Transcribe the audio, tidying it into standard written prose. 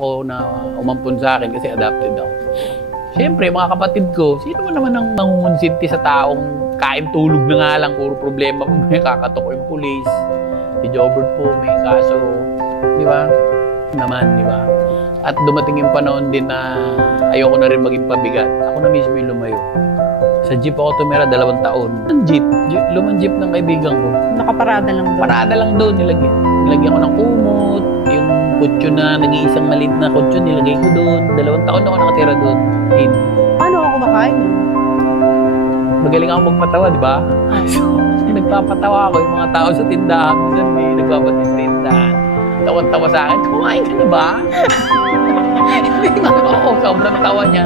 ako na umampun sa akin kasi adopted ako. Siyempre, mga kapatid ko, sino mo naman ang mangungonsinti sa taong kain tulog na nga lang, puro problema, may kakatok yung pulis. Si Jobert po, may kaso, di ba? Naman, di ba? At dumating yung panahon din na ayoko na rin maging pabigat. Ako na mismo yung lumayo. Sa jeep ako tumira 2 taon. Ang jeep, lumang jeep ng kaibigan ko. Nakaparada lang doon? Parada lang doon, nilagyan ko ng kumot, yung kutso na, nag-iisang maliit na kutso, nilagay ko doon. 2 taon ako nakatira doon. Paano ako kumakain? Magaling ako magpatawa, di ba? So, nagpapatawa ako yung mga tao sa tindahan. Minsan may nagpapati sa tindahan. Tawa-tawa sa akin, kumain ka na ba? Oo, sobrang tawa niya.